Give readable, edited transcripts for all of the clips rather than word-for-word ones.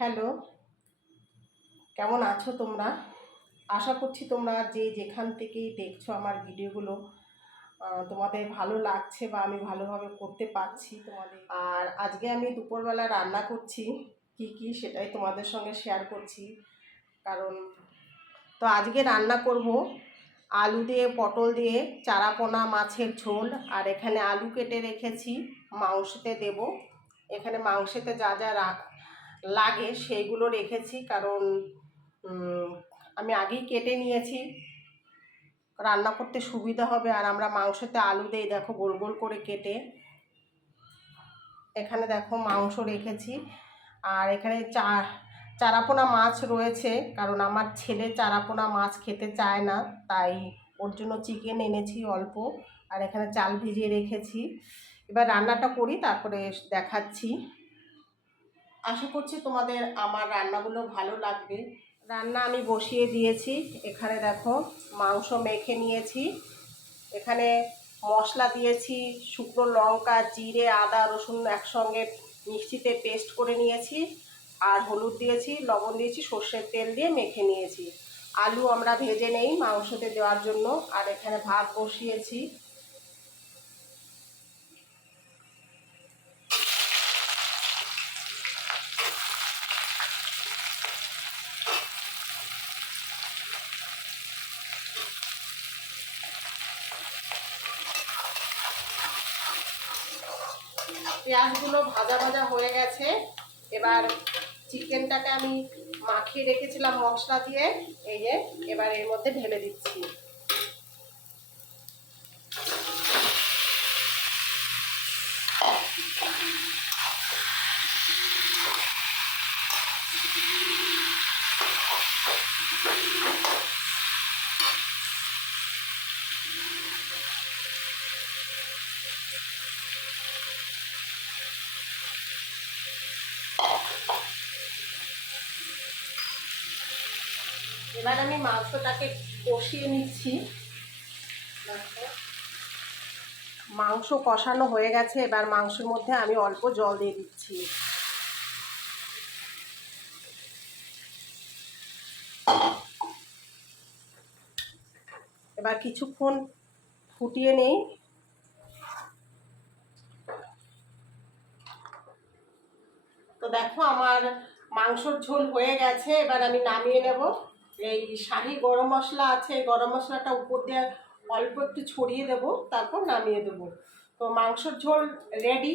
Hello, কেমন আছো তোমরা? আশা করছি তোমরা যে যেখান থেকেই দেখছো আমার ভিডিওগুলো তোমাদের ভালো লাগছে বা আমি ভালোভাবে করতে পারছি তোমাদের। আর আজকে আমি দুপুরবেলা রান্না করছি কি কি সেটাই তোমাদের সঙ্গে শেয়ার করছি। কারণ তো আজকে রান্না করব আলু দিয়ে পটল দিয়ে চারাপোনা মাছের ঝোল। আর এখানে আলু কেটে রেখেছি মাংসতে দেব। এখানে মাংসতে যা যা লাগে সেইগুলো রেখেছি, কারণ আমি আগেই কেটে নিয়েছি, রান্না করতে সুবিধা হবে। আর আমরা মাংসতে আলু দিই, দেখো গোল গোল করে কেটে। এখানে দেখো মাংস রেখেছি। আর এখানে চারাপোনা মাছ রয়েছে, কারণ আমার ছেলে চারাপোনা মাছ খেতে চায় না, তাই ওর জন্য চিকেন এনেছি অল্প। আর এখানে চাল ভিজিয়ে রেখেছি। এবার রান্নাটা করি, তারপরে দেখাচ্ছি। আশা করছি তোমাদের আমার রান্নাগুলো ভালো লাগবে। রান্না আমি বসিয়ে দিয়েছি। এখানে দেখো মাংস মেখে নিয়েছি। এখানে মশলা দিয়েছি, শুকনো লঙ্কা, জিরে, আদা, রসুন একসঙ্গে মিক্সিতে পেস্ট করে নিয়েছি। আর হলুদ দিয়েছি, লবণ দিয়েছি, সর্ষের তেল দিয়ে মেখে নিয়েছি। আলু আমরা ভেজে নেই মাংসতে দেওয়ার জন্য। আর এখানে ভাত বসিয়েছি। পেঁয়াজগুলো ভাজা ভাজা হয়ে গেছে। এবার চিকেনটাকে আমি মাখিয়ে রেখেছিলাম মশলা দিয়ে, এই যে এবার এর মধ্যে ঢেলে দিচ্ছি। এবার আমি মাংসটাকে কষিয়ে নিচ্ছি। মাংস কষানো হয়ে গেছে। এবার মাংসের মধ্যে আমি অল্প জল দিয়ে দিচ্ছি। এবার কিছুক্ষণ ফুটিয়ে নেই। তো দেখো আমার মাংসর ঝোল হয়ে গেছে। এবার আমি নামিয়ে নেব। এই শাহি গরম মশলা আছে, গরম মশলাটা উপর দিয়ে অল্প একটু ছড়িয়ে দেব, তারপর নামিয়ে দেব। তো মাংসর ঝোল রেডি।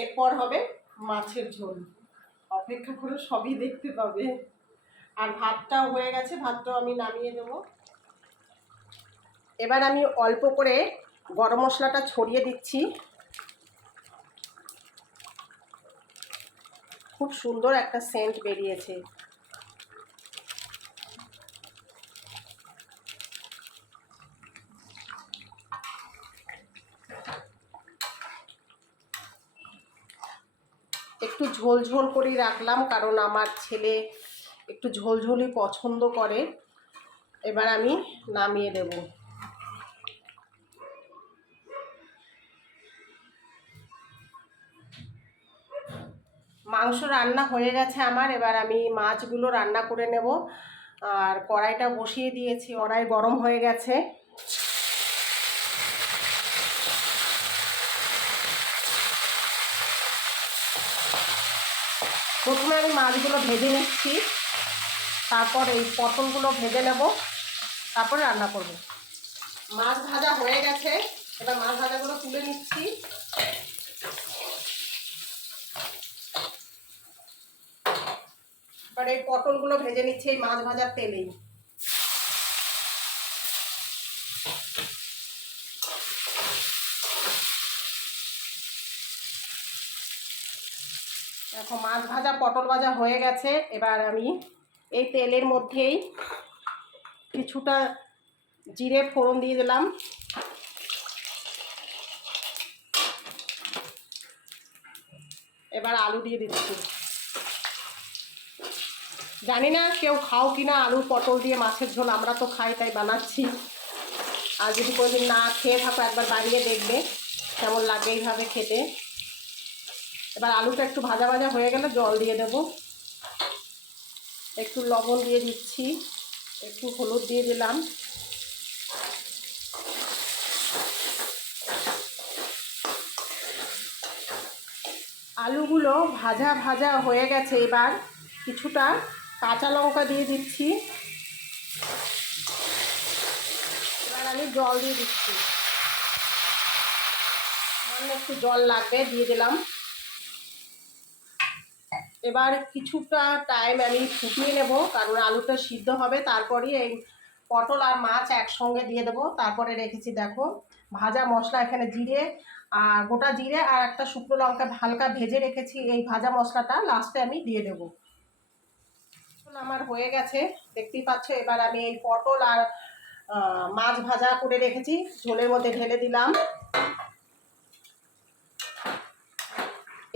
এরপর হবে মাছের ঝোল। অপেক্ষা করে সবই দেখতে পাবে। আর ভাতটাও হয়ে গেছে, ভাতটাও আমি নামিয়ে দেব। এবার আমি অল্প করে গরম মশলাটা ছড়িয়ে দিচ্ছি। খুব সুন্দর একটা সেন্ট বেরিয়েছে। একটু ঝোল ঝোল করেই রাখলাম, কারণ আমার ছেলে একটু ঝোলঝোলই পছন্দ করে। এবার আমি নামিয়ে দেব। মাংস রান্না হয়ে গেছে আমার। এবার আমি মাছগুলো রান্না করে নেব। আর কড়াইটা বসিয়ে দিয়েছি, কড়াই গরম হয়ে গেছে। প্রথমে আমি মাছগুলো ভেজে নিচ্ছি, তারপর এই পটলগুলো ভেজে নেব, তারপরে রান্না করব। মাছ ভাজা হয়ে গেছে। এবার মাছ ভাজাগুলো তুলে নিচ্ছি। এবার এই পটলগুলো ভেজে নিচ্ছি এই মাছ ভাজার তেলেই। দেখো মাছ ভাজা পটল ভাজা হয়ে গেছে। এবার আমি এই তেলের মধ্যেই কিছুটা জিরে ফোড়ন দিয়ে দিলাম। এবার আলু দিয়ে দিচ্ছি। জানি না কেউ খাও কিনা আলু পটল দিয়ে মাছের ঝোল, আমরা তো খাই তাই বানাচ্ছি। আর যদি কোনোদিন না খেয়ে থাকো একবার বানিয়ে দেখবে কেমন লাগে এইভাবে খেতে। এবার আলুটা একটু ভাজা ভাজা হয়ে গেলে জল দিয়ে দেবো। একটু লবণ দিয়ে দিচ্ছি, একটু হলুদ দিয়ে দিলাম। আলুগুলো ভাজা ভাজা হয়ে গেছে, এবার কিছুটা কাঁচা লঙ্কা দিয়ে দিচ্ছি। এবার আমি জল দিয়ে দিচ্ছি, একটু জল লাগবে, দিয়ে দিলাম। এবার কিছুটা টাইম আমি ফুটিয়ে নেব, কারণ আলুটা সিদ্ধ হবে, তারপরেই এই পটল আর মাছ একসঙ্গে দিয়ে দেবো। তারপরে রেখেছি দেখো ভাজা মশলা, এখানে জিরে আর গোটা জিরে আর একটা শুকনো লঙ্কা হালকা ভেজে রেখেছি, এই ভাজা মশলাটা লাস্টে আমি দিয়ে দেবো। আমার হয়ে গেছে, দেখতেই পাচ্ছ। এবার আমি এই পটল আর মাছ ভাজা করে রেখেছি ঝোলের মধ্যে ঢেলে দিলাম।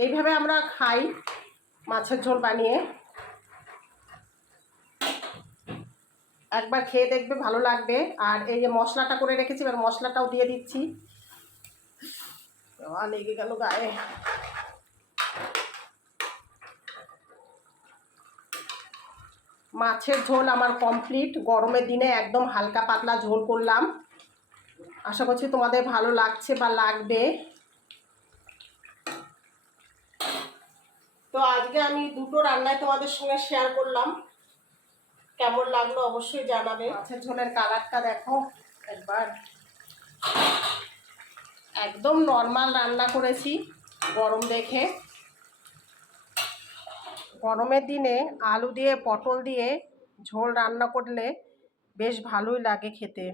এইভাবে আমরা খাই মাছের ঝোল বানিয়ে, একবার খেয়ে দেখবে, ভালো লাগবে। আর এই যে মশলাটা করে রেখেছি, এবার মশলাটাও দিয়ে দিচ্ছি। লেগে গেল গায়ে। মাছের ঝোল আমার কমপ্লিট। গরমের দিনে একদম হালকা পাতলা ঝোল করলাম, আশা করছি তোমাদের ভালো লাগছে বা লাগবে। তো আজকে আমি দুটো রান্নায় তোমাদের সঙ্গে শেয়ার করলাম, কেমন লাগলো অবশ্যই জানাবে। মাছের ঝোলের কালারটা দেখো একবার, একদম নর্মাল রান্না করেছি গরম দেখে। গরমের দিনে আলু দিয়ে পটল দিয়ে ঝোল রান্না করলে বেশ ভালোই লাগে খেতে।